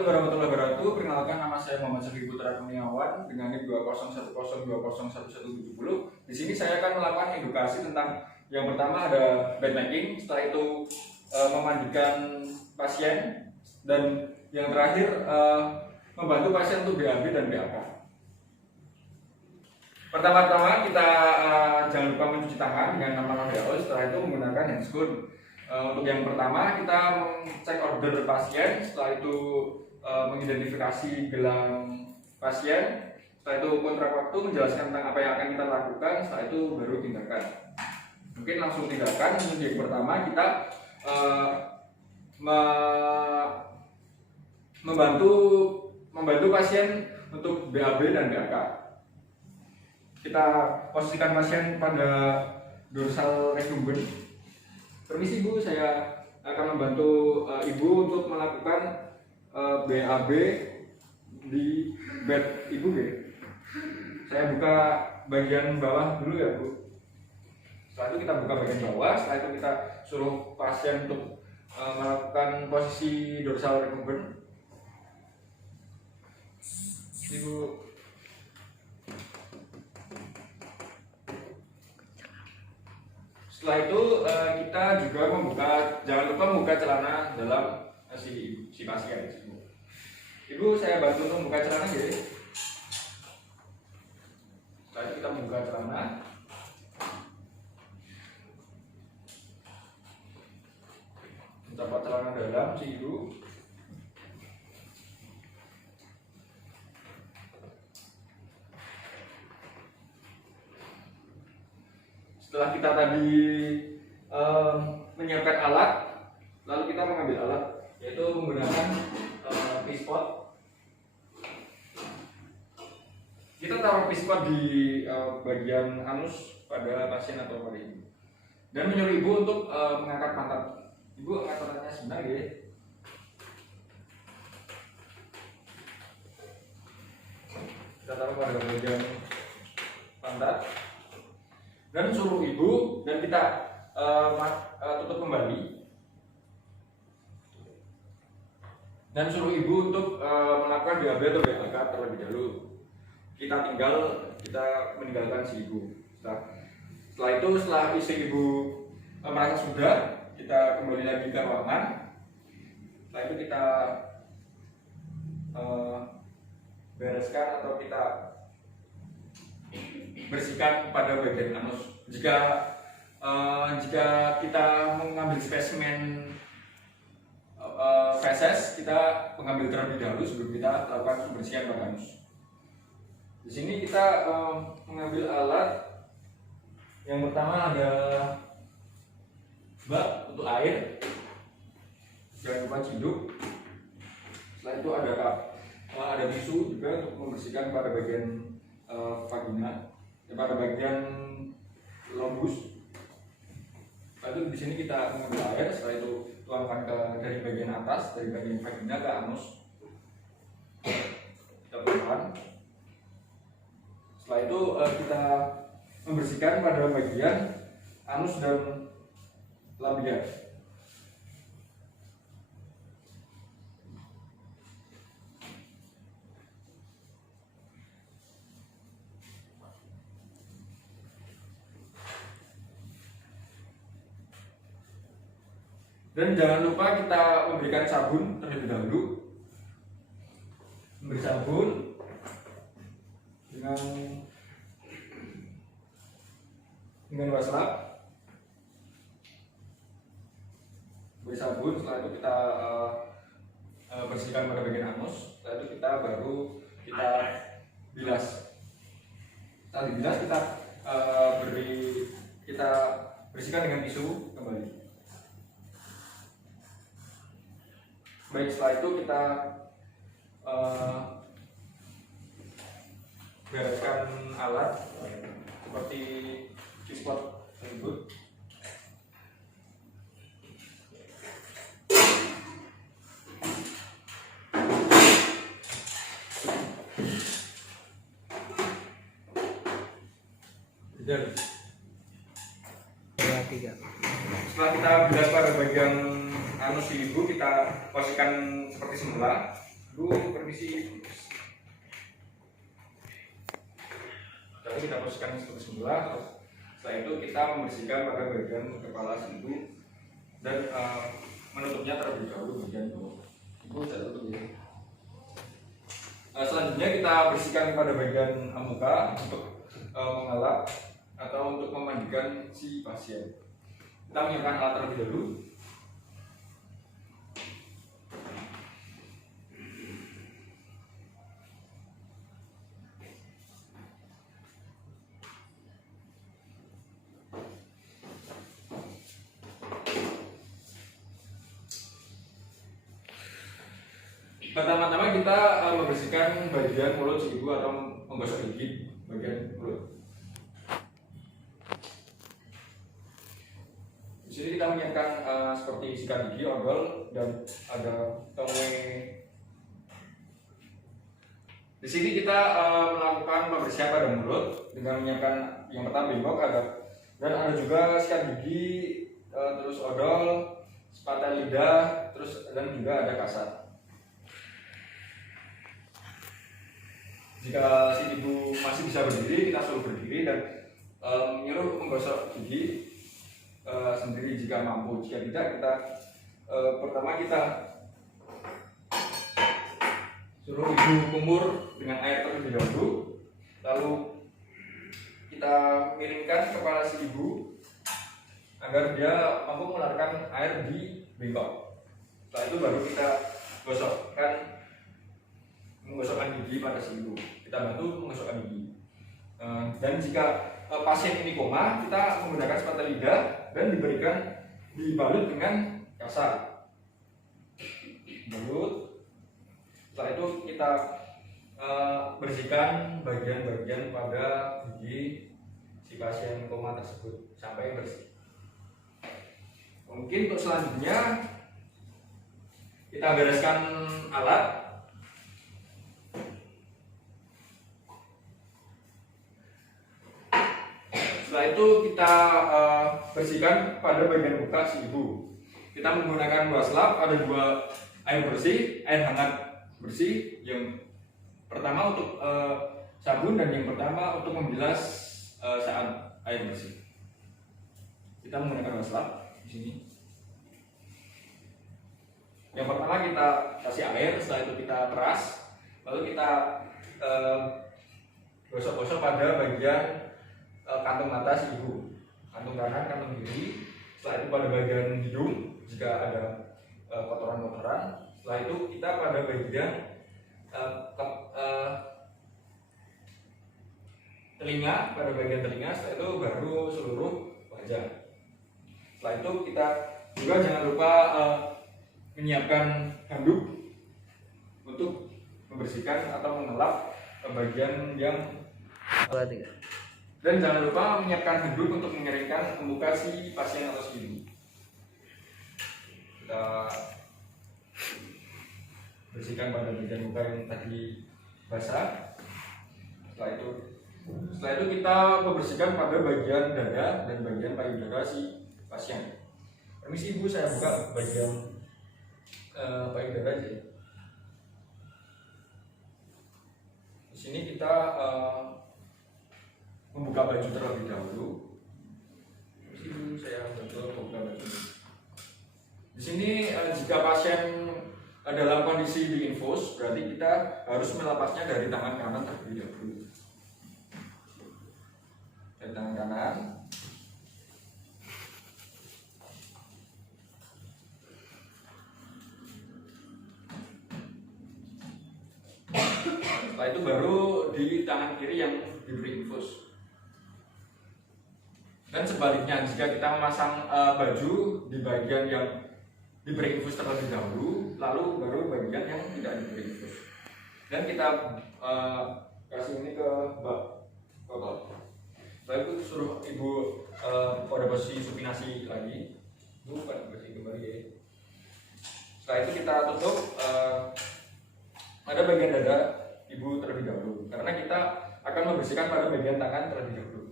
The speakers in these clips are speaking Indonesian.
Warahmatullahi wabarakatuh. Perkenalkan, nama saya Muhammad Syafiq Putra Kurniawan dengan NIM 201020170. Di sini saya akan melakukan edukasi tentang yang pertama ada bed making, setelah itu memandikan pasien, dan yang terakhir membantu pasien untuk BAB dan BAK. Pertama-tama kita jangan lupa mencuci tangan dengan nama WHO, setelah itu menggunakan handscoon. Untuk yang pertama kita cek order pasien, setelah itu mengidentifikasi gelang pasien, setelah itu kontrak waktu, menjelaskan tentang apa yang akan kita lakukan, setelah itu baru tindakan. Mungkin langsung tindakan. Yang pertama kita membantu pasien untuk BAB dan BAK. Kita posisikan pasien pada dorsal recumbent. Permisi Bu, saya akan membantu Ibu untuk melakukan BAB di bed Ibu ya. Saya buka bagian bawah dulu ya Bu. Setelah itu kita buka bagian bawah, setelah itu kita suruh pasien untuk melakukan posisi dorsal recumbent. Ibu. Setelah itu kita juga jangan lupa membuka celana dalam si pasien. Ibu, saya bantu untuk membuka celana ya. Setelah itu kita membuka celana. Dapat celana dalam si ibu. Setelah kita tadi menyiapkan alat, lalu kita mengambil alat, yaitu menggunakan pispot. Kita taruh pispot di bagian anus pada pasien atau pada ibu, dan menyuruh ibu untuk mengangkat pantat. Ibu angkat pantatnya sebentar ya. Kita taruh pada bagian pantat dan suruh ibu, dan kita tutup kembali dan suruh ibu untuk melakukan BAB atau BAK terlebih dahulu. Kita meninggalkan si ibu. Setelah itu, setelah istri ibu merasa sudah, kita kembali lagi ke ruangan. Setelah itu kita bereskan atau kita bersihkan pada bagian anus. Jika kita mengambil spesimen feses, kita mengambil terlebih dahulu sebelum kita lakukan pembersihan pada anus. Di sini kita mengambil alat. Yang pertama ada bak untuk air, jangan lupa ciduk. Setelah itu ada tisu juga untuk membersihkan pada bagian vagina, pada bagian lombus. Lalu di sini kita mengambil air, setelah itu tuangkan dari bagian atas, dari bagian vagina ke anus. Kita tuangkan. Setelah itu kita membersihkan pada bagian anus dan labia. Dan jangan lupa kita memberikan sabun terlebih dahulu. Memberi sabun dengan wastafel. Beri sabun, setelah itu kita bersihkan pada bagian anus. Setelah itu kita bilas. Setelah dibilas kita bersihkan dengan tisu kembali. Baik, setelah itu kita bereskan alat seperti pispot tersebut. Setelah kita bilas pada bagian anus si ibu, kita posisikan seperti semula. Ibu ibu permisi. Jadi kita posisikan seperti semula. Setelah itu kita membersihkan pada bagian kepala si ibu dan menutupnya terlebih dahulu bagian bawah. Ibu saya tutup ya. Selanjutnya kita bersihkan pada bagian muka untuk mengelap atau untuk memandikan si pasien. Kita menyiapkan alat terlebih dahulu. Pertama-tama kita membersihkan bagian mulut si ibu atau menggosok gigi bagian mulut. Di sini kita menyiapkan seperti sikat gigi, odol, dan ada tongwe. Di sini kita melakukan pembersihan pada mulut dengan menyiapkan yang pertama bengkok dan ada juga sikat gigi, terus odol, sepatai lidah, terus dan juga ada kasar. Jika si ibu masih bisa berdiri, kita suruh berdiri dan menyuruh menggosok gigi sendiri jika mampu. Jika tidak, kita pertama kita suruh ibu kumur dengan air terlebih dahulu, lalu kita miringkan kepala si ibu agar dia mampu mengeluarkan air di bengkok. Setelah itu baru kita menggosokkan gigi pada si ibu. Kita bantu menggosokkan gigi. Dan jika pasien ini koma, kita menggunakan sepatai lidah dan dibalut dengan kasar. Balut. Setelah itu kita bersihkan bagian-bagian pada gigi si pasien koma tersebut sampai bersih. Mungkin untuk selanjutnya kita bereskan alat. Setelah itu kita bersihkan pada bagian muka si ibu. Kita menggunakan 2 selap, ada 2 air bersih, air hangat bersih. Yang pertama untuk sabun dan yang pertama untuk membilas saat air bersih. Kita menggunakan 2 selap di sini. Yang pertama kita kasih air, setelah itu kita peras, lalu kita gosok-gosok pada bagian kantung mata si ibu, kantung kanan, kantung kiri. Setelah itu pada bagian hidung jika ada kotoran-kotoran. Setelah itu kita pada bagian telinga, pada bagian telinga. Setelah itu baru seluruh wajah. Setelah itu kita juga jangan lupa menyiapkan handuk untuk membersihkan atau mengelap bagian yang dan jangan lupa menyiapkan handuk untuk mengeringkan muka si pasien atau si ibu. Kita bersihkan pada bagian muka yang tadi basah. Setelah itu kita membersihkan pada bagian dada dan bagian payudara si pasien. Permisi ibu, saya buka bagian payudara aja. Di sini kita membuka baju terlebih dahulu. Ibu, saya bantu membuka baju. Di sini jika pasien dalam kondisi diinfus, berarti kita harus melepasnya dari tangan kanan terlebih dahulu. Dari tangan kanan. Setelah itu baru di tangan kiri yang diberi infus. Dan sebaliknya, jika kita memasang baju di bagian yang diberi infus terlebih dahulu, lalu baru bagian yang tidak diberi infus. Dan kita kasih ini ke botol. Setelah itu suruh ibu pada posisi supinasi lagi. Bu, pada posisi kembali ya. Setelah itu kita tutup pada bagian dada ibu terlebih dahulu, karena kita akan membersihkan pada bagian tangan terlebih dahulu.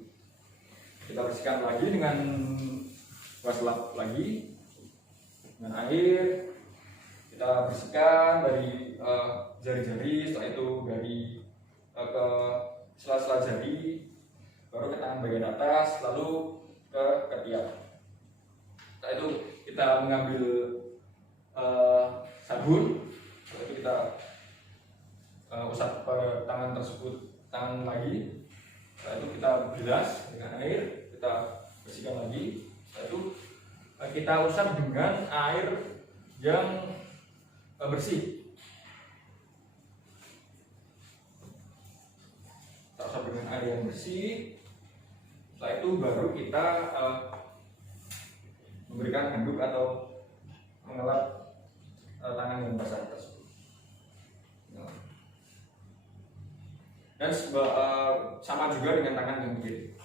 Kita bersihkan lagi dengan waslap lagi dengan air. Kita bersihkan dari jari-jari, setelah itu dari ke sela-sela jari, baru ke tangan bagian atas, lalu ke ketiak. Setelah itu kita mengambil sabun, setelah itu kita usap tangan tersebut, tangan lagi. Setelah itu kita bilas dengan air, kita bersihkan lagi. Setelah itu kita usap dengan air yang bersih. Kita usap dengan air yang bersih. Setelah itu baru kita memberikan handuk atau mengelap tangan yang basah tersebut. Dan sama juga dengan tangan yang kiri.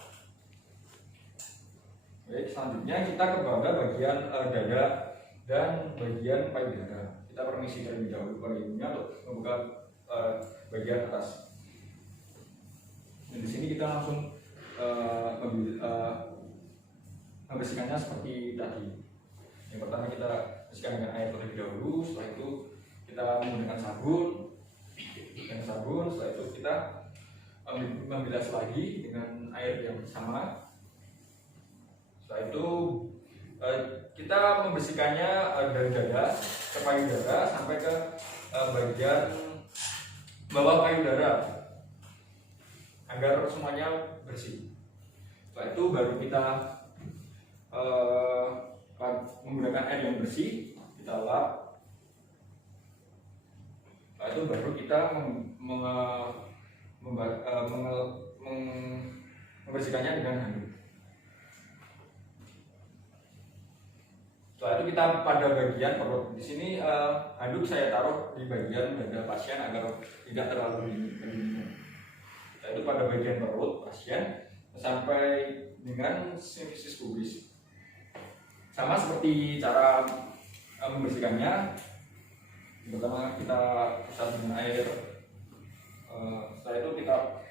Baik, selanjutnya kita kepada bagian dada dan bagian payudara. Kita permisi terlebih dahulu pada ibunya untuk membuka bagian atas. Dan di sini kita langsung membersihkannya seperti tadi. Yang pertama kita bersihkan dengan air terlebih dahulu, setelah itu kita menggunakan sabun. Setelah itu kita membilas lagi dengan air yang sama. Setelah itu kita membersihkannya dari dada ke payudara sampai ke bagian bawah payudara agar semuanya bersih. Setelah itu baru kita menggunakan air yang bersih, kita lap. Setelah itu baru kita membersihkannya dengan handuk. Setelah itu kita pada bagian perut. Di sini handuk saya taruh di bagian dada pasien agar tidak terlalu dingin. Setelah itu pada bagian perut pasien sampai dengan sinuses pubis. Sama seperti cara membersihkannya. Pertama kita usap dengan air. Setelah itu kita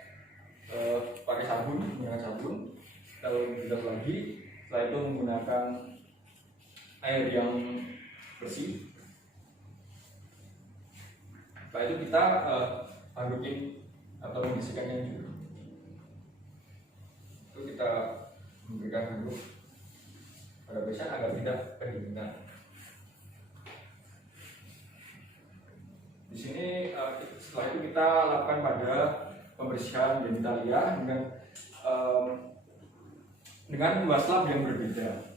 pakai sabun, menggunakan sabun. Lalu bilas lagi. Setelah itu menggunakan air yang bersih. Setelah itu kita handukin atau membersihkannya juga. Itu kita memberikan handuk pada pasien agar tidak kedinginan. Di sini setelah itu kita lakukan pada pembersihan genitalia dengan luas lab yang berbeda.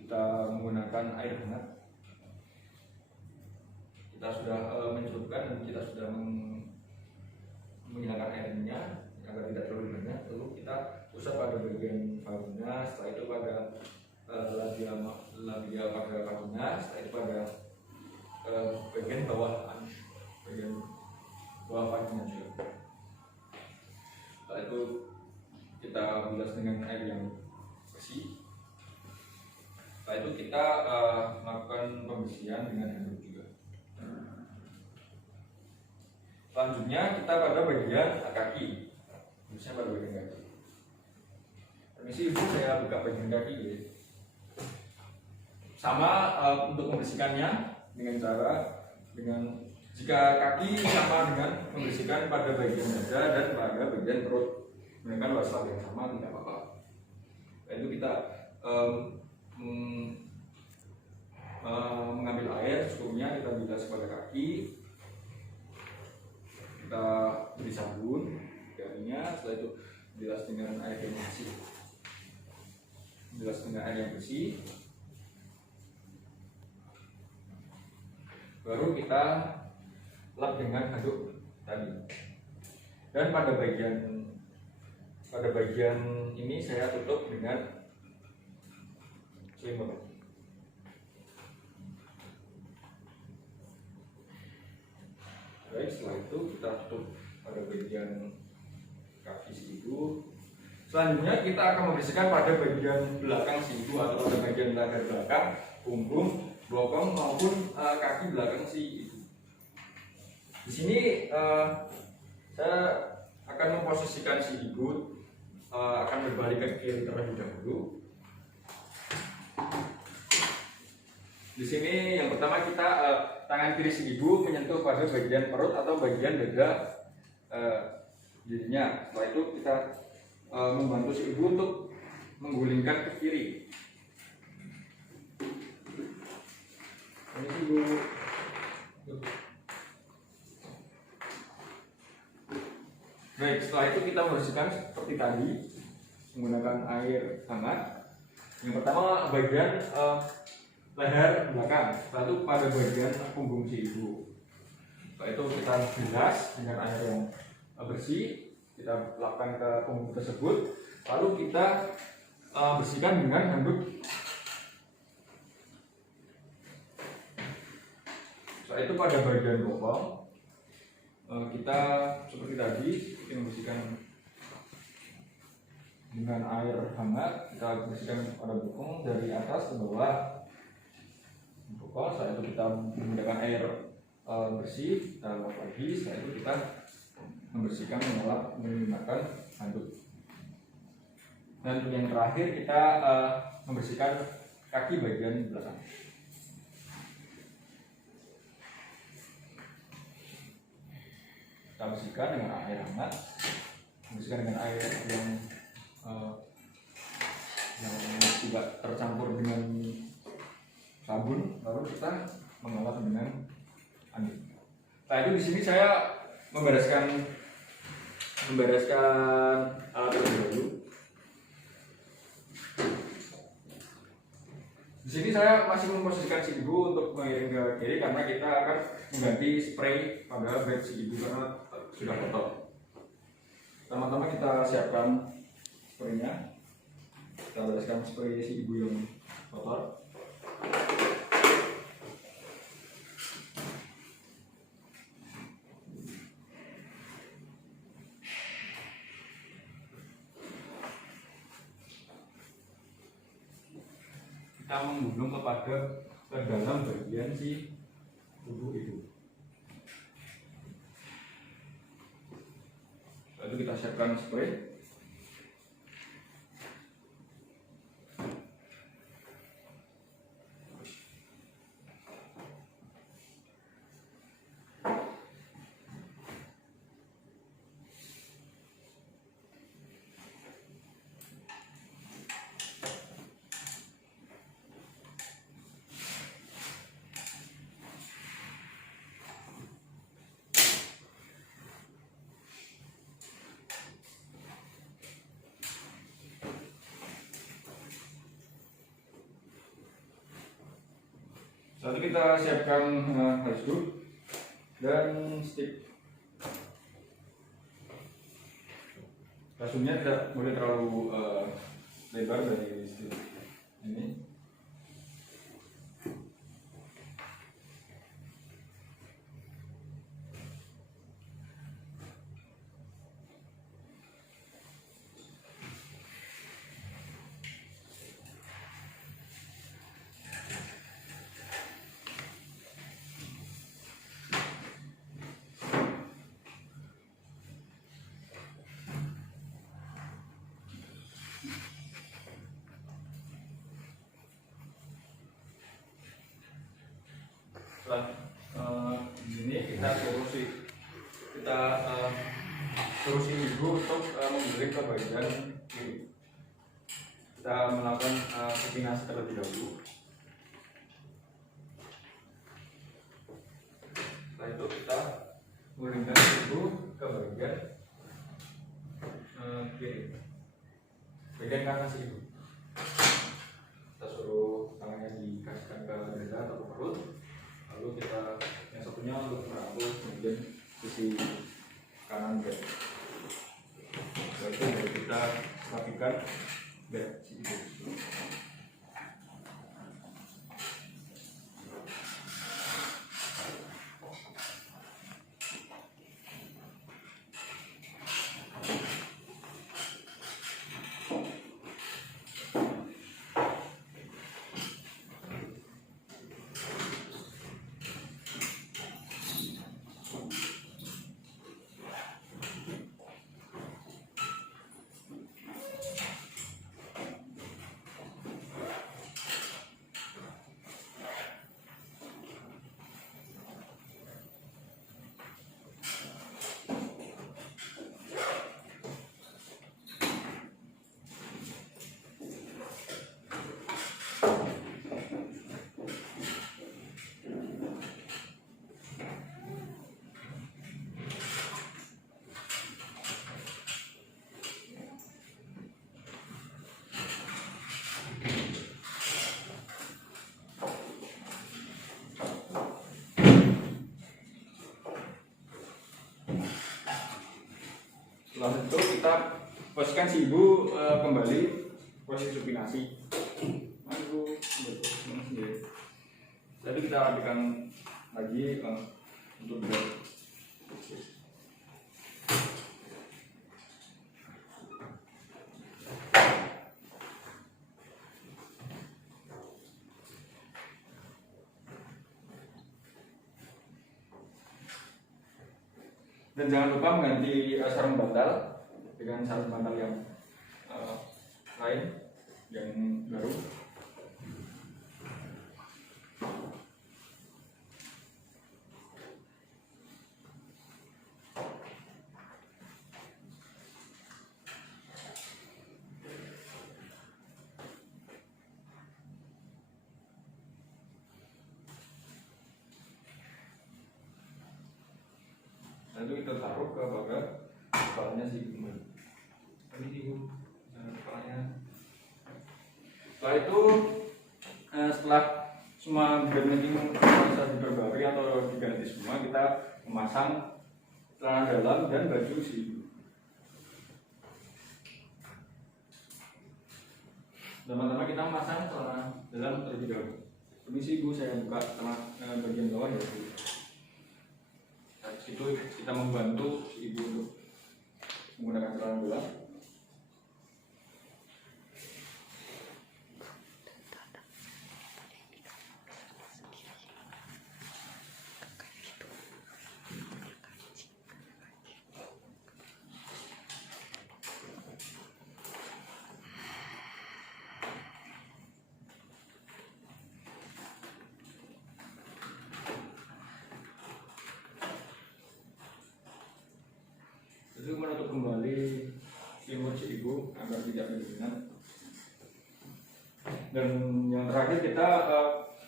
Kita menggunakan air hangat. Kita sudah mencelupkan dan kita sudah menghilangkan airnya agar tidak terlalu banyak. Lalu kita usap pada bagian vagina, setelah itu pada labia pada vagina, setelah itu pada bagian bawah vagina juga. Setelah itu kita bilas dengan air yang bersih. Setelah itu kita melakukan pembersihan dengan handuk juga. Selanjutnya kita pada bagian kaki. Biasanya pada bagian kaki. Permisi ibu, saya buka bagian kaki ya. Sama untuk membersihkannya dengan jika kaki sama dengan membersihkan pada bagian dada dan pada bagian perut menggunakan luas yang sama, tidak apa-apa. Lalu kita mengambil air secukupnya, kita bilas pada kaki, kita beri sabun jarinya, setelah itu bilas dengan air yang bersih. Baru kita lap dengan handuk tadi. Dan pada bagian ini saya tutup dengan selimut. Baik, setelah itu kita tutup pada bagian kaki si ibu. Selanjutnya kita akan membersihkan pada bagian belakang si ibu atau pada bagian leher belakang, punggung, bokong maupun kaki belakang si ibu. Di sini saya akan memposisikan si ibu akan berbalik ke kiri terlebih dahulu. Di sini yang pertama kita tangan kiri si ibu menyentuh pada bagian perut atau bagian dada dirinya. Setelah itu kita membantu si ibu untuk menggulingkan ke kiri. Ini ibu. Baik, setelah itu kita membersihkan seperti tadi menggunakan air hangat. Yang pertama bagian leher belakang, setelah itu pada bagian punggung si ibu. Setelah itu kita bilas dengan air yang bersih, kita lapkan ke punggung tersebut, lalu kita bersihkan dengan handuk. Setelah itu pada bagian bokong kita seperti tadi kita membersihkan dengan air hangat, kita bersihkan pada bokong dari atas ke bawah. Setelah itu kita menggunakan air bersih, kita lap lagi. Setelah itu kita membersihkan, mengelap menggunakan handuk. Dan untuk yang terakhir kita membersihkan kaki bagian belakang. Kita bersihkan dengan air hangat, bersihkan dengan air yang tidak tercampur dengan sabun, lalu kita mengelap dengan handuk. Nah itu di sini saya membereskan alat terlebih dahulu. Di sini saya masih memposisikan si ibu untuk mengiring ke kiri karena kita akan mengganti spray pada bed si ibu karena sudah kotor. Pertama-tama kita siapkan spraynya. Kita bereskan spray si ibu yang kotor. Kita menggulung ke dalam bagian si tubuh ibu. Lalu kita siapkan spray. Lalu kita siapkan handuk dan stick. Kasurnya tidak boleh terlalu lebar dari stick ini. Setelah ini kita suruh ibu untuk menggiling ke bagian kiri. Kita melakukan supinasi terlebih dahulu. Setelah itu kita menggulingkan ibu ke bagian kiri, bagian kanan si ibu. Kita suruh tangannya dikasihkan ke dada atau ke perut. Lalu kita yang satunya untuk merangkul kemudian sisi kanan bed. Setelah itu baru kita rapikan bed si ibu. si ibu kembali posisi supinasi. Aduh, sendiri. Jadi kita rapikan lagi untuk berat. Dan jangan lupa mengganti sarung bantal dengan sarung bantal yang lain yang baru. Lalu kita taruh ke bagian kepalanya si ibu. Ini ibu, kepalanya. Setelah itu, setelah semua branding bisa diperbarui atau diganti semua, kita memasang celana dalam dan baju si ibu. Pertama-tama kita memasang celana dalam terlebih dahulu. Permisi ibu, saya buka celana bagian bawah ya ibu. Itu kita membantu si ibu untuk menggunakan celana dalam. Itu menutup kembali selimut si ibu agar tidak kedinginan. Dan yang terakhir kita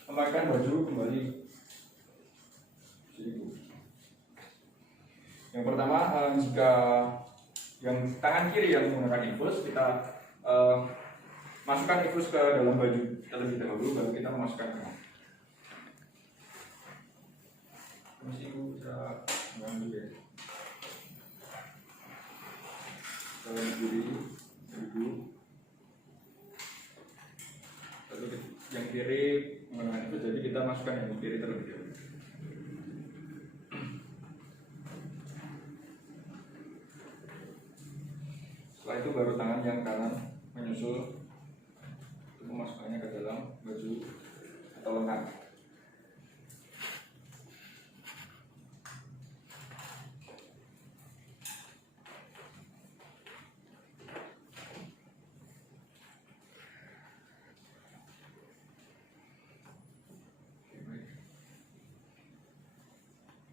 memakai baju kembali si ibu. Yang pertama, jika yang tangan kiri yang menggunakan infus, kita masukkan infus ke dalam baju terlebih dahulu, baru kita memasukkan tangan. Terus ibu bisa mengambil ya. Tangan kiri, ibu. Lalu yang kiri menggunakan infus, jadi kita masukkan yang kiri terlebih dahulu. Setelah itu baru tangan yang kanan menyusul untuk memasukkannya ke dalam baju atau lengan.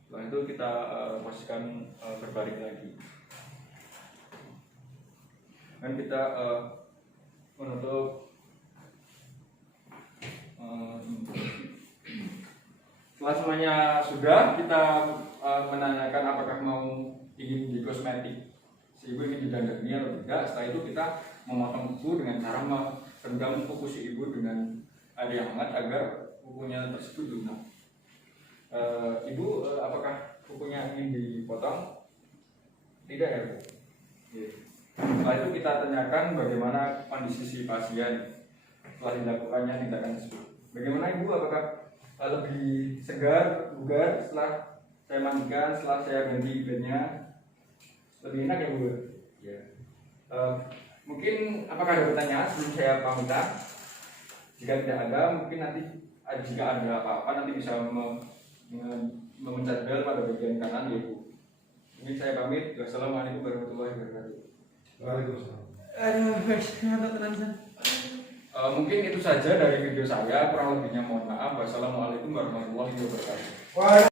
Setelah itu kita posisikan berbaring lagi. Dan kita menutup setelah semuanya sudah, kita menanyakan apakah mau ingin di kosmetik, si ibu ingin didandani atau tidak. Setelah itu kita memotong kuku dengan cara merendam kuku si ibu dengan air yang hangat agar kukunya tersebut lunak. Ibu, apakah kukunya ingin dipotong? Tidak ya Bu? Setelah itu kita tanyakan bagaimana kondisi si pasien setelah dilakukannya tindakan tersebut. Bagaimana ibu, apakah lebih segar, bugar setelah saya mandikan, setelah saya ganti bednya? Lebih enak ya bu? Ya. Mungkin apakah ada pertanyaan sebelum saya pamitan? Jika tidak ada, mungkin nanti jika ada apa-apa nanti bisa memencet bel pada bagian kanan ya bu. Mungkin saya pamit. Wassalamualaikum warahmatullahi wabarakatuh. Waalaikumsalam. Mungkin itu saja dari video saya, kurang lebihnya mohon maaf. Wassalamualaikum warahmatullahi wabarakatuh.